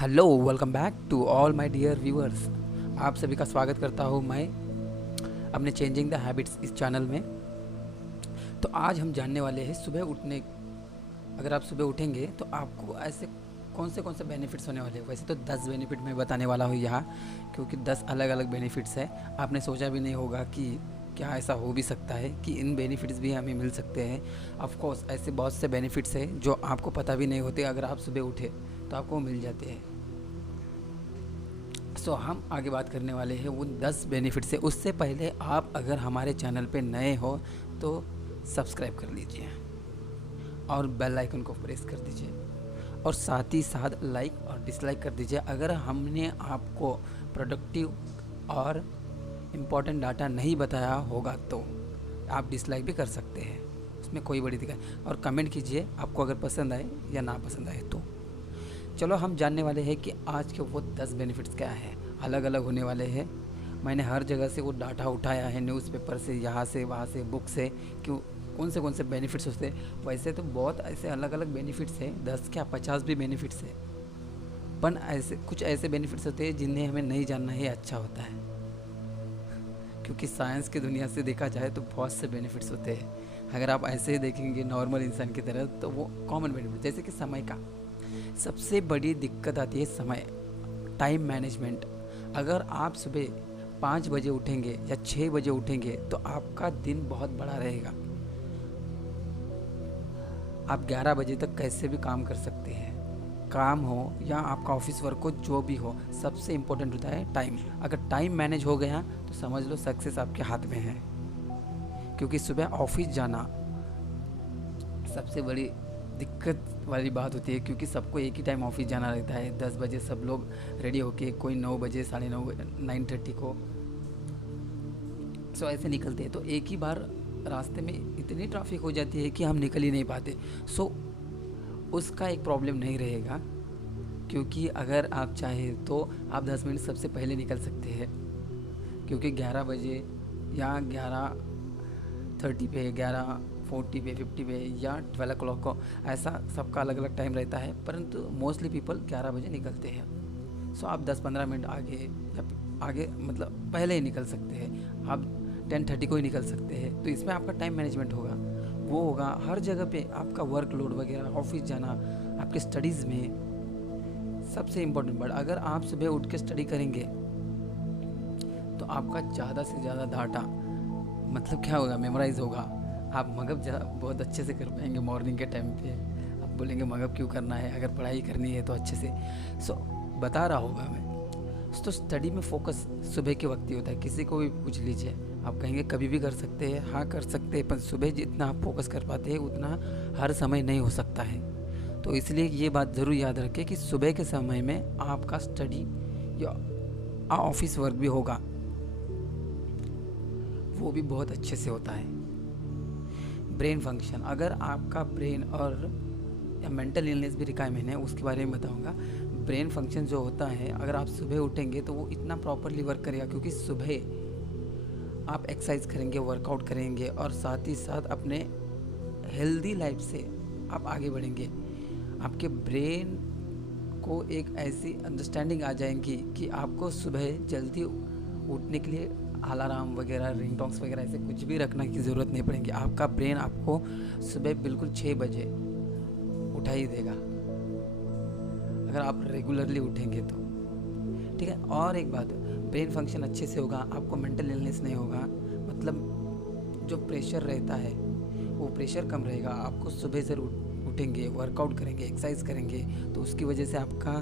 Hello, welcome back to all my dear viewers. आप सभी का स्वागत करता हूँ मैं अपने चेंजिंग द हैबिट्स इस चैनल में। तो आज हम जानने वाले हैं सुबह उठने। अगर आप सुबह उठेंगे तो आपको ऐसे कौन से बेनिफिट्स होने वाले हैं। वैसे तो 10 बेनिफिट मैं बताने वाला हूँ यहाँ, क्योंकि 10 अलग अलग बेनिफिट्स हैं। आपने सोचा भी नहीं होगा कि क्या ऐसा हो भी सकता है कि इन बेनिफिट्स भी हमें मिल सकते हैं। ऑफ कोर्स ऐसे बहुत से बेनिफिट्स हैं जो आपको पता भी नहीं होते, अगर आप सुबह उठे तो आपको मिल जाते हैं। हम आगे बात करने वाले हैं वो 10 बेनिफिट से। उससे पहले आप अगर हमारे चैनल पे नए हो तो सब्सक्राइब कर लीजिए और बेल आइकन को प्रेस कर दीजिए, और साथ ही साथ लाइक और डिसलाइक कर दीजिए। अगर हमने आपको प्रोडक्टिव और इम्पोर्टेंट डाटा नहीं बताया होगा तो आप डिसलाइक भी कर सकते हैं, उसमें कोई बड़ी दिक्कत। और कमेंट कीजिए आपको अगर पसंद आए या ना पसंद आए तो। चलो हम जानने वाले हैं कि आज के वो 10 बेनिफिट्स क्या हैं। अलग अलग होने वाले हैं। मैंने हर जगह से वो डाटा उठाया है, न्यूज़पेपर से, यहाँ से वहाँ से, बुक से, कि कौन से बेनिफिट्स होते हैं। वैसे तो बहुत ऐसे अलग अलग बेनिफिट्स हैं, 10 क्या 50 भी बेनिफिट्स हैं। पर ऐसे कुछ ऐसे बेनिफिट्स होते हैं जिन्हें हमें नहीं जानना ही अच्छा होता है, क्योंकि साइंस की दुनिया से देखा जाए तो बहुत से बेनिफिट्स होते हैं। अगर आप ऐसे ही देखेंगे नॉर्मल इंसान की तरह तो वो कॉमन बेनिफिट, जैसे कि समय का सबसे बड़ी दिक्कत आती है समय, टाइम मैनेजमेंट। अगर आप सुबह 5 बजे उठेंगे या 6 बजे उठेंगे तो आपका दिन बहुत बड़ा रहेगा। आप 11 बजे तक कैसे भी काम कर सकते हैं, काम हो या आपका ऑफिस वर्क हो, जो भी हो। सबसे इम्पोर्टेंट होता है टाइम। अगर टाइम मैनेज हो गया तो समझ लो सक्सेस आपके हाथ में है। क्योंकि सुबह ऑफिस जाना सबसे बड़ी दिक्कत वाली बात होती है, क्योंकि सबको एक ही टाइम ऑफिस जाना रहता है। 10 बजे सब लोग रेडी होके, कोई 9 बजे, 9:30, 9:30 को ऐसे निकलते हैं। तो एक ही बार रास्ते में इतनी ट्रैफिक हो जाती है कि हम निकल ही नहीं पाते। उसका एक प्रॉब्लम नहीं रहेगा, क्योंकि अगर आप चाहें तो आप 10 मिनट सबसे पहले निकल सकते हैं। क्योंकि 11 बजे या 11:30 पे, 11:40 पे, 50 पे या 12 o'clock को, ऐसा सबका अलग अलग टाइम रहता है, परंतु मोस्टली पीपल 11 बजे निकलते हैं। आप 10-15 मिनट आगे या आगे मतलब पहले ही निकल सकते हैं। आप 10:30 को ही निकल सकते हैं। तो इसमें आपका टाइम मैनेजमेंट होगा, वो होगा हर जगह पे। आपका वर्कलोड वगैरह, ऑफिस जाना, आपके स्टडीज़ में सबसे इम्पोर्टेंट बात, अगर आप सुबह उठ के स्टडी करेंगे तो आपका ज़्यादा से ज़्यादा डाटा मतलब क्या होगा, मेमोराइज़ होगा। आप मगब बहुत अच्छे से कर पाएंगे। मॉर्निंग के टाइम पे आप बोलेंगे मगब क्यों करना है, अगर पढ़ाई करनी है तो अच्छे से। बता रहा होगा मैं। तो स्टडी में फोकस सुबह के वक्त ही होता है। किसी को भी पूछ लीजिए, आप कहेंगे कभी भी कर सकते हैं। हाँ कर सकते हैं, पर सुबह जितना आप फोकस कर पाते हैं उतना हर समय नहीं हो सकता है। तो इसलिए ये बात ज़रूर याद रखें कि सुबह के समय में आपका स्टडी या ऑफिस वर्क भी होगा, वो भी बहुत अच्छे से होता है। ब्रेन फंक्शन, अगर आपका ब्रेन और या मेंटल इलनेस भी लिखा है मैंने, उसके बारे में बताऊंगा। ब्रेन फंक्शन जो होता है, अगर आप सुबह उठेंगे तो वो इतना प्रॉपरली वर्क करेगा, क्योंकि सुबह आप एक्सरसाइज करेंगे, वर्कआउट करेंगे, और साथ ही साथ अपने हेल्दी लाइफ से आप आगे बढ़ेंगे। आपके ब्रेन को एक ऐसी अंडरस्टैंडिंग आ जाएगी कि आपको सुबह जल्दी उठने के लिए अलार्म वगैरह, रिंगटोन्स वगैरह ऐसे कुछ भी रखने की ज़रूरत नहीं पड़ेगी। आपका ब्रेन आपको सुबह बिल्कुल 6 बजे उठा ही देगा, अगर आप रेगुलरली उठेंगे तो। ठीक है। और एक बात, ब्रेन फंक्शन अच्छे से होगा, आपको मेंटल इलनेस नहीं होगा। मतलब जो प्रेशर रहता है वो प्रेशर कम रहेगा। आपको सुबह से उठेंगे, वर्कआउट करेंगे, एक्सरसाइज करेंगे, तो उसकी वजह से आपका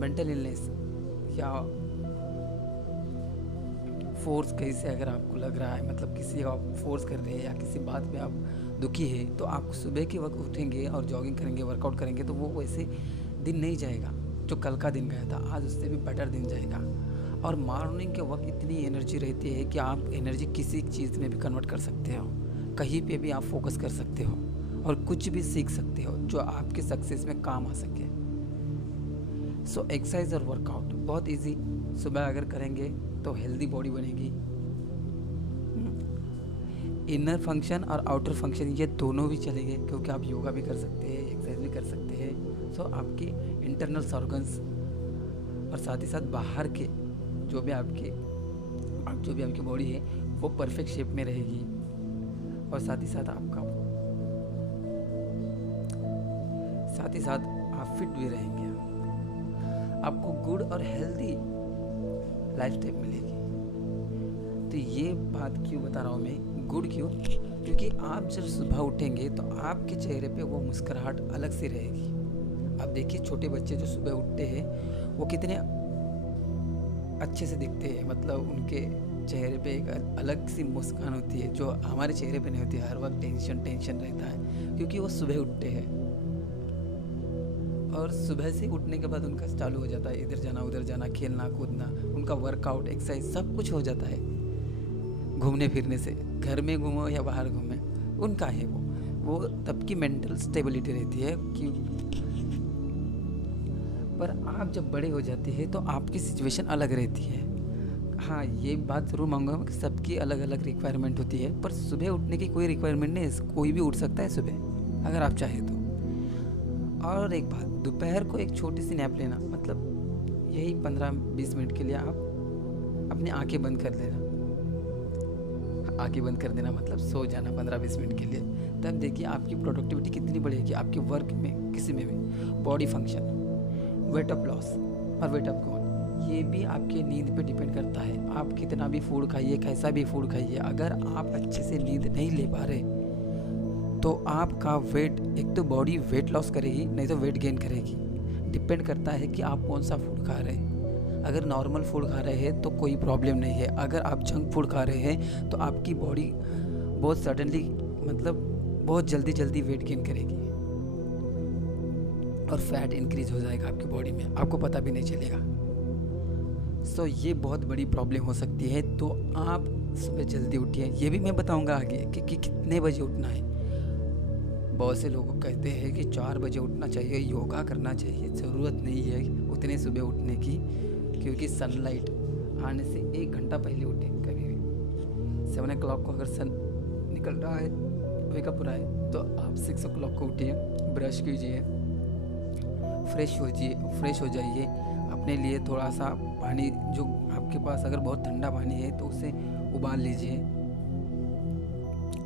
मेंटल इलनेस या फोर्स कैसे अगर आपको लग रहा है, मतलब किसी आप फोर्स कर रहे हैं या किसी बात पे आप दुखी है, तो आप सुबह के वक्त उठेंगे और जॉगिंग करेंगे, वर्कआउट करेंगे, तो वो वैसे दिन नहीं जाएगा जो कल का दिन गया था। आज उससे भी बेटर दिन जाएगा। और मॉर्निंग के वक्त इतनी एनर्जी रहती है कि आप एनर्जी किसी चीज़ में भी कन्वर्ट कर सकते हो, कहीं पे भी आप फोकस कर सकते हो और कुछ भी सीख सकते हो जो आपके सक्सेस में काम आ सके। एक्सरसाइज और वर्कआउट बहुत इजी सुबह अगर करेंगे तो हेल्दी बॉडी बनेगी। इनर फंक्शन और आउटर फंक्शन ये दोनों भी चलेंगे, क्योंकि आप योगा भी कर सकते हैं, एक्सरसाइज भी कर सकते हैं। आपकी इंटरनल ऑर्गन्स और साथ ही साथ बाहर के जो भी आपकी बॉडी है वो परफेक्ट शेप में रहेगी। और साथ ही साथ आप फिट भी रहेंगे। आपको गुड और हेल्दी लाइफस्टाइल मिलेगी। तो ये बात क्यों बता रहा हूँ मैं, गुड क्यों? क्योंकि आप जब सुबह उठेंगे तो आपके चेहरे पे वो मुस्कुराहट अलग से रहेगी। आप देखिए छोटे बच्चे जो सुबह उठते हैं वो कितने अच्छे से दिखते हैं, मतलब उनके चेहरे पे एक अलग सी मुस्कान होती है जो हमारे चेहरे पे नहीं होती है। हर वक्त टेंशन रहता है क्योंकि वो सुबह उठते हैं और सुबह से उठने के बाद उनका चालू हो जाता है इधर जाना उधर जाना, खेलना कूदना, उनका वर्कआउट एक्सरसाइज सब कुछ हो जाता है। घूमने फिरने से, घर में घूमो या बाहर घूमे, उनका है वो तब की मेंटल स्टेबिलिटी रहती है कि। पर आप जब बड़े हो जाते हैं तो आपकी सिचुएशन अलग रहती है। हाँ, ये बात ज़रूर मांगूंगा कि सबकी अलग अलग रिक्वायरमेंट होती है, पर सुबह उठने की कोई रिक्वायरमेंट नहीं है, कोई भी उठ सकता है सुबह अगर आप चाहें तो। और एक बात, दोपहर को एक छोटी सी नैप लेना, मतलब यही 15-20 मिनट के लिए आप अपनी आंखें बंद कर लेना। आंखें बंद कर देना मतलब सो जाना 15-20 मिनट के लिए। तब देखिए आपकी प्रोडक्टिविटी कितनी बढ़ेगी, आपके वर्क में, किसी में भी। Body function, weight of loss और वेट ऑफ गेन, ये भी आपके नींद पे डिपेंड करता है। आप कितना भी फूड खाइए, कैसा भी फूड खाइए, अगर आप अच्छे से नींद नहीं ले पा रहे तो आपका वेट, एक तो बॉडी वेट लॉस करेगी नहीं तो वेट गेन करेगी। डिपेंड करता है कि आप कौन सा फूड खा रहे हैं। अगर नॉर्मल फूड खा रहे हैं तो कोई प्रॉब्लम नहीं है। अगर आप जंक फूड खा रहे हैं तो आपकी बॉडी बहुत सडनली, मतलब बहुत जल्दी वेट गेन करेगी और फैट इंक्रीज हो जाएगा आपकी बॉडी में, आपको पता भी नहीं चलेगा। सो ये बहुत बड़ी प्रॉब्लम हो सकती है। तो आप सुबह जल्दी उठिए। ये भी मैं बताऊंगा आगे कि कितने बजे उठना है। बहुत से लोग कहते हैं कि 4 बजे उठना चाहिए, योगा करना चाहिए। ज़रूरत नहीं है उतने सुबह उठने की, क्योंकि सनलाइट आने से 1 घंटा पहले उठें। कभी भी 7 o'clock को अगर सन निकल रहा है, वेकअप हो रहा है, तो आप 6 o'clock को उठिए, ब्रश कीजिए, फ्रेश हो जाइए। अपने लिए थोड़ा सा पानी, जो आपके पास अगर बहुत ठंडा पानी है तो उसे उबाल लीजिए।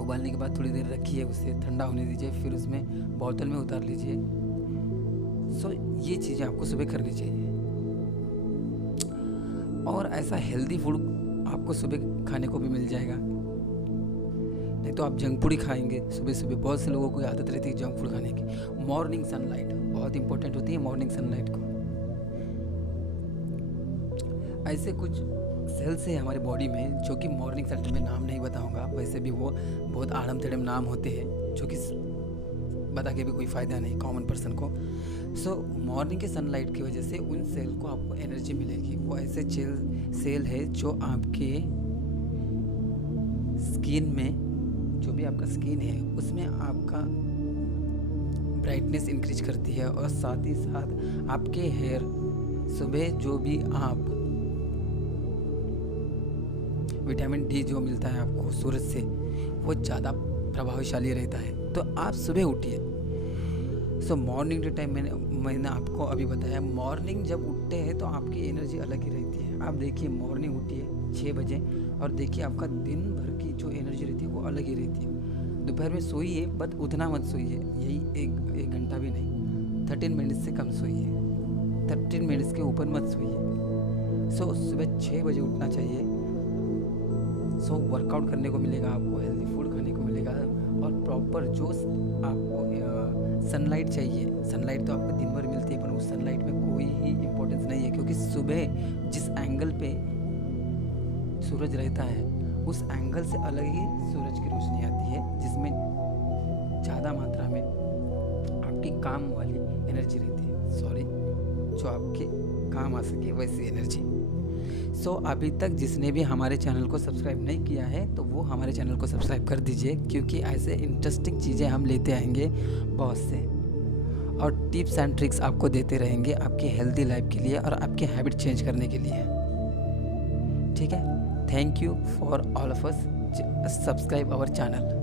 उबालने के बाद थोड़ी देर रखिए, उसे ठंडा होने दीजिए, फिर उसमें बोतल में उतार लीजिए। सो ये चीज़ें आपको सुबह करनी चाहिए। और ऐसा हेल्दी फूड आपको सुबह खाने को भी मिल जाएगा। नहीं तो आप जंक फूड ही खाएंगे सुबह। बहुत से लोगों को आदत रहती है जंक फूड खाने की। मॉर्निंग सनलाइट बहुत इंपॉर्टेंट होती है। मॉर्निंग सनलाइट को, ऐसे कुछ सेल्स है हमारी बॉडी में जो कि मॉर्निंग सनलाइट में नाम नहीं बताऊंगा, वैसे भी वो बहुत आड़म टेढ़म नाम होते हैं जो कि बता के भी कोई फ़ायदा नहीं कॉमन पर्सन को। सो मॉर्निंग के सनलाइट की वजह से उन सेल को आपको एनर्जी मिलेगी। वो ऐसे सेल है जो आपके स्किन में, जो भी आपका स्किन है उसमें आपका ब्राइटनेस इंक्रीज करती है। और साथ ही साथ आपके हेयर, सुबह जो भी आप विटामिन डी जो मिलता है आपको सूरज से, वो ज़्यादा प्रभावशाली रहता है। तो आप सुबह उठिए। सो मॉर्निंग के टाइम मैंने आपको अभी बताया, मॉर्निंग जब उठते हैं तो आपकी एनर्जी अलग ही रहती है। आप देखिए मॉर्निंग उठिए 6 बजे और देखिए आपका दिन भर की जो एनर्जी रहती है वो अलग ही रहती है। दोपहर में सोइए, बट उतना मत सोइए, यही एक घंटा भी नहीं, 13 मिनट्स से कम सोइए, 13 मिनट्स के ऊपर मत सोइए। सो सुबह 6 बजे उठना चाहिए। सो वर्कआउट करने को मिलेगा आपको, हेल्दी फूड खाने को मिलेगा और प्रॉपर जो आपको सनलाइट चाहिए। सनलाइट तो आपको दिन भर मिलती है, पर उस सनलाइट में कोई ही इम्पोर्टेंस नहीं है, क्योंकि सुबह जिस एंगल पे सूरज रहता है उस एंगल से अलग ही सूरज की रोशनी आती है, जिसमें ज़्यादा मात्रा में आपकी काम वाली एनर्जी रहती है, जो आपके काम आ सके वैसी एनर्जी। सो अभी तक जिसने भी हमारे चैनल को सब्सक्राइब नहीं किया है तो वो हमारे चैनल को सब्सक्राइब कर दीजिए, क्योंकि ऐसे इंटरेस्टिंग चीज़ें हम लेते आएंगे बहुत से, और टिप्स एंड ट्रिक्स आपको देते रहेंगे आपकी हेल्दी लाइफ के लिए और आपकी हैबिट चेंज करने के लिए। ठीक है, thank you for all of us, subscribe our channel.